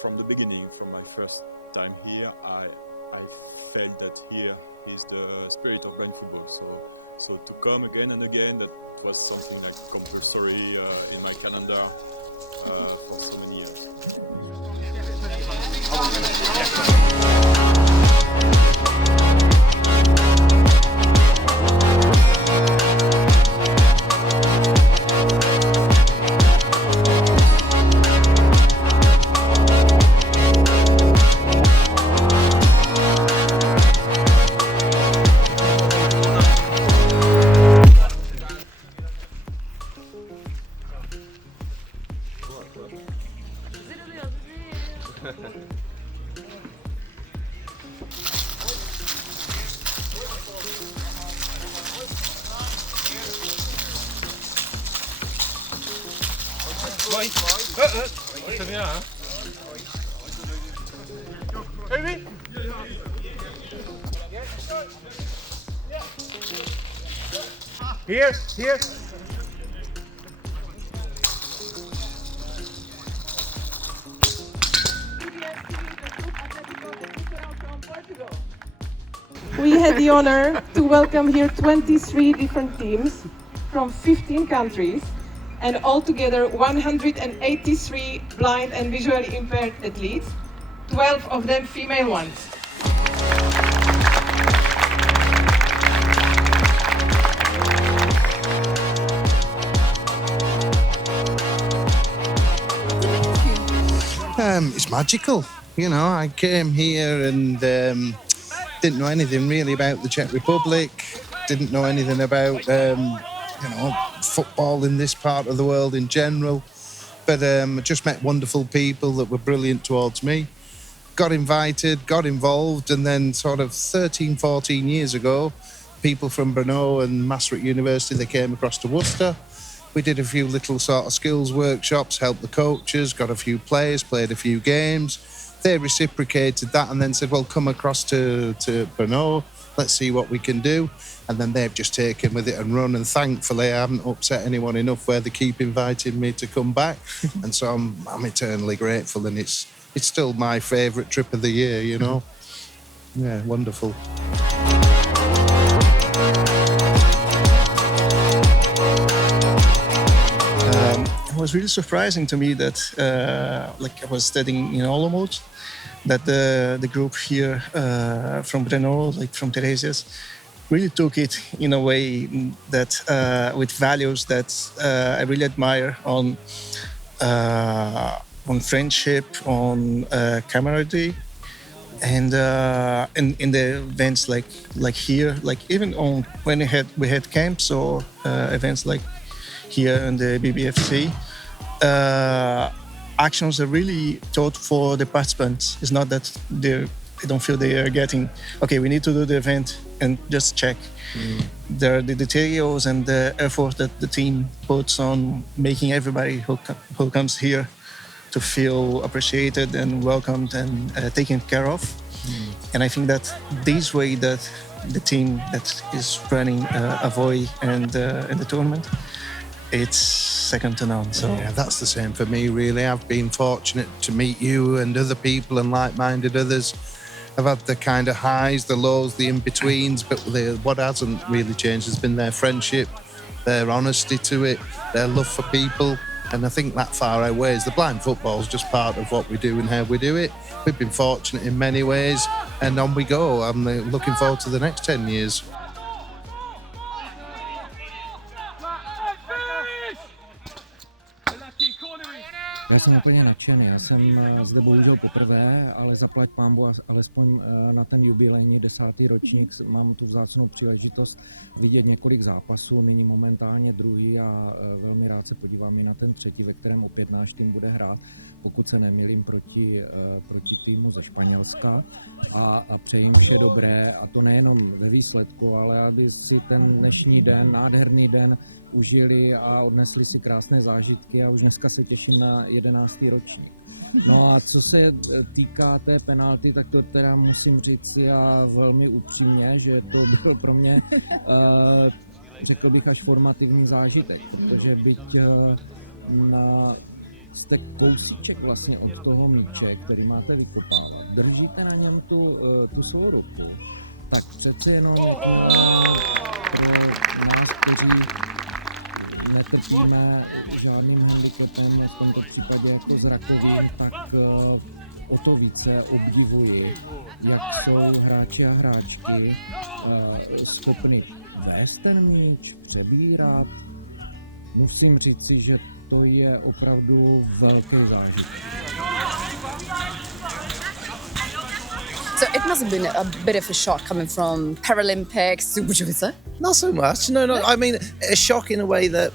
from the beginning, from my first time here, I felt that here is the spirit of blind football. So to come again and again, that was something like compulsory in my calendar for so many years. Here. We had the honor to welcome here 23 different teams from 15 countries and altogether 183 blind and visually impaired athletes, 12 of them female ones. It's magical, you know. I came here and didn't know anything really about the Czech Republic, didn't know anything about football in this part of the world in general, but just met wonderful people that were brilliant towards me. Got invited, got involved, and then sort of 13, 14 years ago, people from Brno and Maastricht University, they came across to Worcester. We did a few little sort of skills workshops, helped the coaches, got a few players, played a few games. They reciprocated that and then said, well, come across to Brno, let's see what we can do. And then they've just taken with it and run. And thankfully, I haven't upset anyone enough where they keep inviting me to come back. And so I'm eternally grateful. And it's still my favourite trip of the year, you know. Yeah, wonderful. It was really surprising to me that, I was studying in Olomouc, that the group here from Brno, like from Theresias, really took it in a way that with values that I really admire on friendship, on camaraderie, and in the events like here, like even on when we had camps or events like here in the BBFC, actions are really thought for the participants. It's not that they don't feel they are getting, okay, we need to do the event and just check. There are the details and the effort that the team puts on making everybody who comes here to feel appreciated and welcomed and taken care of. And I think that this way that the team that is running Avoy and the tournament, it's second to none. So yeah, that's the same for me, really. I've been fortunate to meet you and other people and like-minded others. I've had the kind of highs, the lows, the in-betweens, but what hasn't really changed has been their friendship, their honesty to it, their love for people. And I think that far outweighs the blind football is just part of what we do and how we do it. We've been fortunate in many ways, and on we go. I'm looking forward to the next 10 years. Já jsem úplně nadšený, já jsem zde bohužel poprvé, ale zaplať pánbu alespoň na ten jubilejní 10. ročník mám tu vzácnou příležitost vidět několik zápasů, nyní momentálně druhý a velmi rád se podívám i na ten třetí, ve kterém opět náš tým bude hrát, pokud se nemýlím, proti týmu ze Španělska a přejím vše dobré, a to nejenom ve výsledku, ale aby si ten dnešní den, nádherný den užili a odnesli si krásné zážitky, a už dneska se těším na 11. ročník. No a co se týká té penalty, tak to teda musím říct já velmi upřímně, že to byl pro mě, řekl bych, až formativní zážitek, protože byť na jste kousíček vlastně od toho míče, který máte vykopávat, držíte na něm tu svou ruku, tak přeci jenom pro nás, kteří netrpíme žádným handicapem, v tomto případě jako zrakovým, tak o to více obdivuji, jak jsou hráči a hráčky schopni vést ten míč, přebírat. Musím říci, že to je opravdu velký zážitek. So it must have been a bit of a shock coming from Paralympics to Bučovice. Not so much. No. I mean, a shock in a way that,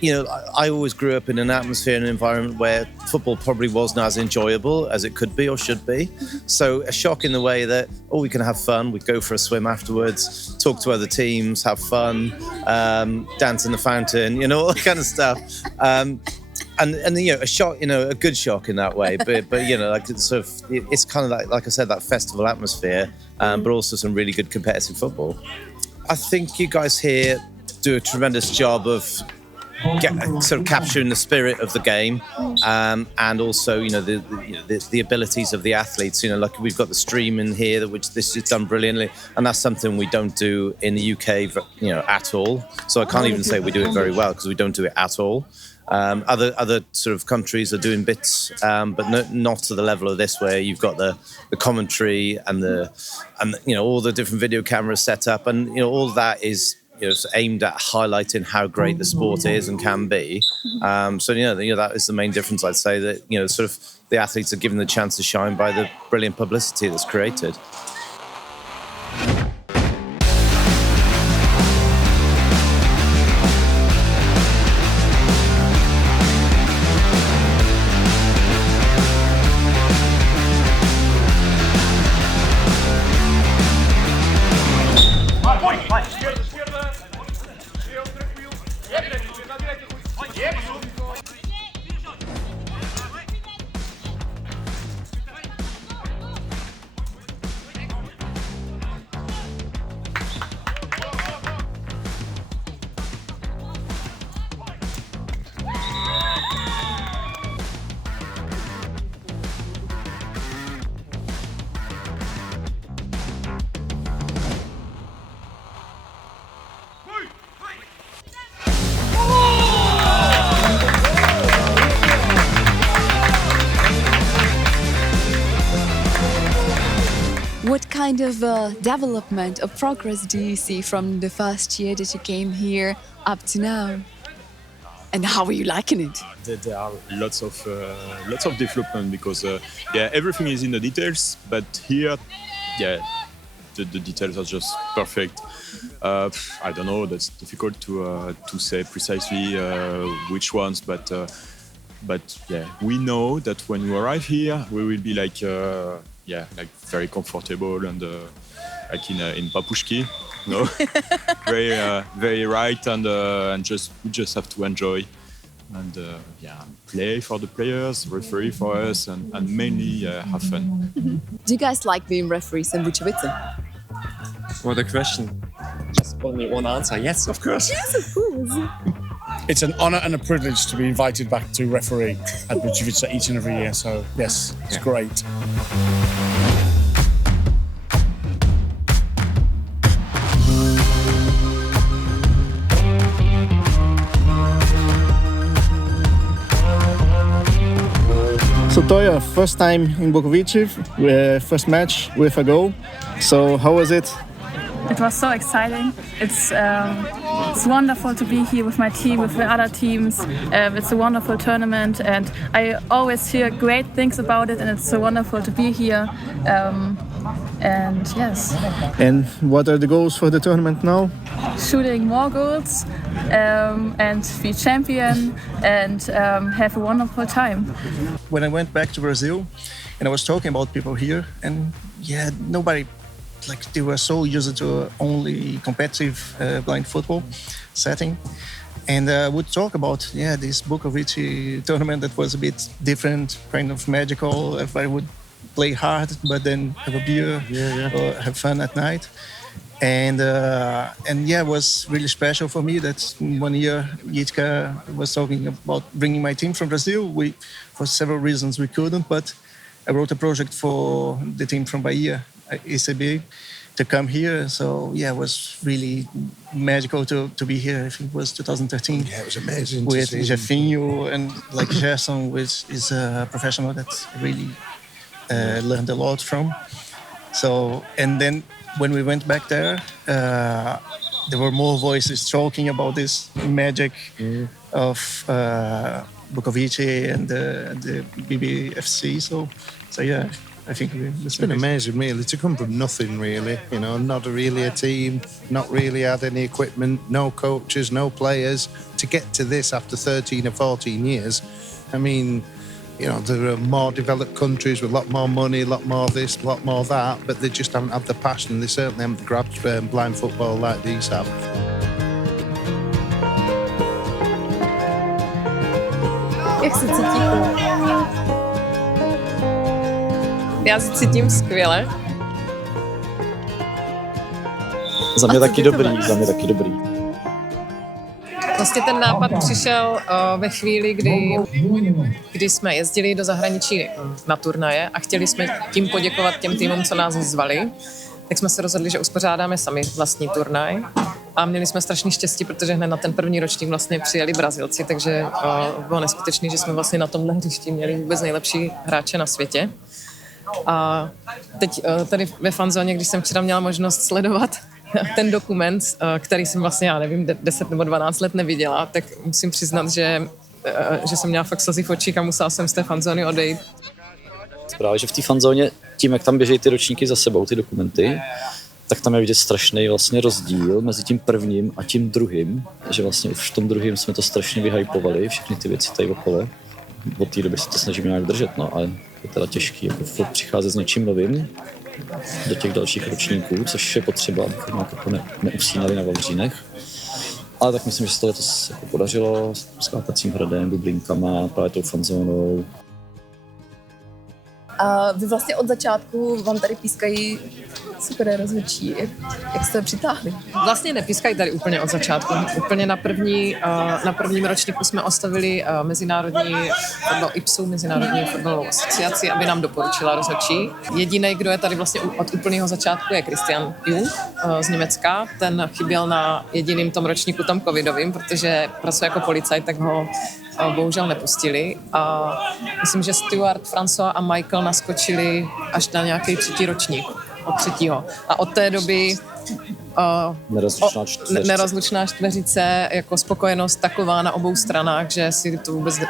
you know, I always grew up in an atmosphere and an environment where football probably wasn't as enjoyable as it could be or should be. So a shock in the way that, we can have fun. We go for a swim afterwards, talk to other teams, have fun, dance in the fountain, you know, all that kind of stuff. And you know, a shock, you know, a good shock in that way, but you know, like it's kind of like I said, that festival atmosphere, but also some really good competitive football. I think you guys here do a tremendous job of sort of capturing the spirit of the game, and also, you know, the abilities of the athletes. You know, like we've got the stream in here, which this is done brilliantly, and that's something we don't do in the UK, you know, at all. So I can't even say we do it very well because we don't do it at all. Other sort of countries are doing bits, but not to the level of this, where you've got the commentary and you know, all the different video cameras set up, and you know, all that is, you know, aimed at highlighting how great the sport is and can be. So you know, that is the main difference. I'd say that, you know, sort of the athletes are given the chance to shine by the brilliant publicity that's created. What kind of development or progress do you see from the first year that you came here up to now? And how are you liking it? There are lots of development because everything is in the details, but here, the details are just perfect. I don't know, that's difficult to say precisely which ones, but we know that when we arrive here, we will be like very comfortable and like in Papushki, you know, very right, and we just have to enjoy and play for the players, referee for us, and mainly have fun. Do you guys like being referees in Bučovice? What a question. Just only one answer. Yes, of course. Yes, of course. It's an honour and a privilege to be invited back to referee at Bučovice each and every year. So yes, it's great. So Toya, first time in Bučovice, first match with a goal. So how was it? It was so exciting. It's wonderful to be here with my team, with the other teams. It's a wonderful tournament, and I always hear great things about it, and it's so wonderful to be here. And yes. And what are the goals for the tournament now? Shooting more goals and be champion and have a wonderful time. When I went back to Brazil and I was talking about people here, and nobody, like, they were so used to only competitive blind football setting. And I would talk about, this Bučovice tournament that was a bit different, kind of magical. Everybody would play hard, but then have a beer or have fun at night. And yeah, it was really special for me that 1 year Jitka was talking about bringing my team from Brazil. For several reasons we couldn't, but I wrote a project for the team from Bahia, ECB, to come here. So yeah, it was really magical to be here. I think it was 2013. Yeah, it was amazing. With Jefinho and like Gerson, which is a professional that I really learned a lot from. So, and then when we went back there, there were more voices talking about this magic of Bučovice and the BBFC. So yeah, I think it's been amazing, really, to come from nothing, really. You know, not really a team, not really had any equipment, no coaches, no players. To get to this after 13 or 14 years, I mean, you know, there are more developed countries with a lot more money, a lot more this, a lot more that, but they just haven't had the passion. They certainly haven't grabbed blind football like these have. Jak se cítíte? Já se cítím skvěle. Za mě taky dobrý. Vlastně ten nápad přišel ve chvíli, kdy jsme jezdili do zahraničí na turnaje a chtěli jsme tím poděkovat těm týmům, co nás zvali. Tak jsme se rozhodli, že uspořádáme sami vlastní turnaj. A měli jsme strašný štěstí, protože hned na ten první ročník vlastně přijeli Brazilci, takže bylo neskutečný, že jsme vlastně na tomhle hřišti měli vůbec nejlepší hráče na světě. A teď tady ve fanzóně, když jsem včera měla možnost sledovat ten dokument, který jsem vlastně, já nevím, 10 nebo 12 let neviděla, tak musím přiznat, že jsem měla fakt slzy v očích a musela jsem z té fanzóny odejít. Právě, že v té fanzóně, tím, jak tam běžejí ty ročníky za sebou, ty dokumenty, tak tam je vidět strašný vlastně rozdíl mezi tím prvním a tím druhým, že vlastně už v tom druhém jsme to strašně vyhypovali, všechny ty věci tady okolo. Od té doby se to snažíme nějak držet, no, ale je teda těžký jako přicházet s něčím novým do těch dalších ročníků, což je potřeba, abychom nějak jako neusínali na vavřínech. Ale tak myslím, že se to letos jako podařilo s kápacím hradem, bublinkama, právě tou fanzónou. A vy vlastně od začátku vám tady pískají super rozhodčí. Jak jste přitáhli? Vlastně nepískají tady úplně od začátku. Úplně na prvním ročníku jsme ostavili mezinárodní fotbal IPSu, Mezinárodní fotbalovou asociaci, aby nám doporučila rozhodčí. Jediný, kdo je tady vlastně od úplného začátku, je Christian Jung z Německa. Ten chyběl na jediným tom ročníku tom covidovým, protože pracuje jako policajt, tak ho bohužel nepustili. A myslím, že Stuart, François a Michael naskočili až na nějaký 3. ročník. Od 3. A od té doby nerozlučná čtveřice, jako spokojenost taková na obou stranách, že si to vůbec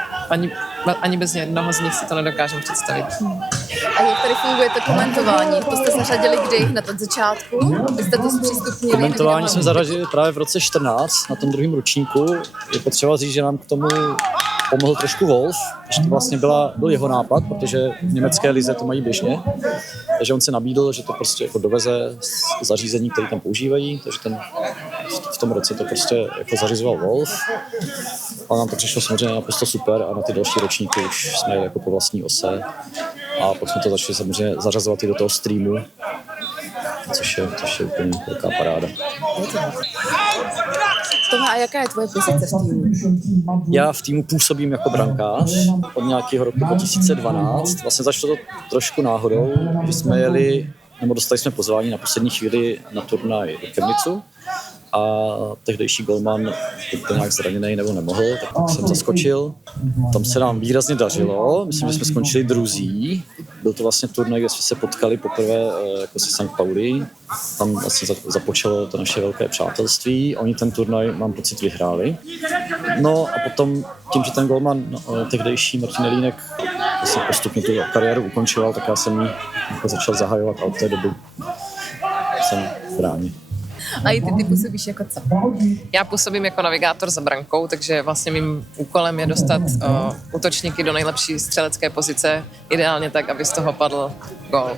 ani bez jednoho z nich si to nedokážeme představit. A jak tady funguje to komentování? To jste zařadili kdy? Hned od začátku? Vy jste to zpřístupnili? Komentování jsme zařadili právě v roce 14 na tom druhém ročníku. Je potřeba říct, že nám k tomu pomohl trošku Wolf, že to vlastně byl jeho nápad, protože v německé lize to mají běžně. Takže on se nabídl, že to prostě jako doveze zařízení, které tam používají, takže v tom roce to prostě jako zařizoval Wolf. A nám to přišlo samozřejmě naprosto super a na ty další ročníky už jsme jeli jako po vlastní ose. A pak jsme to začali samozřejmě zařazovat i do toho streamu, což je úplně velká paráda. Tohle, a jaká je tvoje pozice v týmu? Já v týmu působím jako brankář od nějakého roku 2012. Vlastně začalo to trošku náhodou, že jsme dostali jsme pozvání na poslední chvíli na turnaj do Chemnicu a tehdejší golman byl nějak zraněný nebo nemohl, tak jsem zaskočil. Tam se nám výrazně dařilo, myslím, že jsme skončili druzí. Byl to vlastně turnaj, kde jsme se potkali poprvé jako se St. Pauli. Tam vlastně započalo to naše velké přátelství. Oni ten turnaj, mám pocit, vyhráli. No a potom tím, že ten golman, tehdejší Martin Jelínek, vlastně postupně tu kariéru ukončoval, tak já jsem ji jako začal zahajovat a od té doby jsem v bráně. A i ty působíš jako co? Já působím jako navigátor za brankou, takže vlastně mým úkolem je dostat útočníky do nejlepší střelecké pozice, ideálně tak, aby z toho padl gól.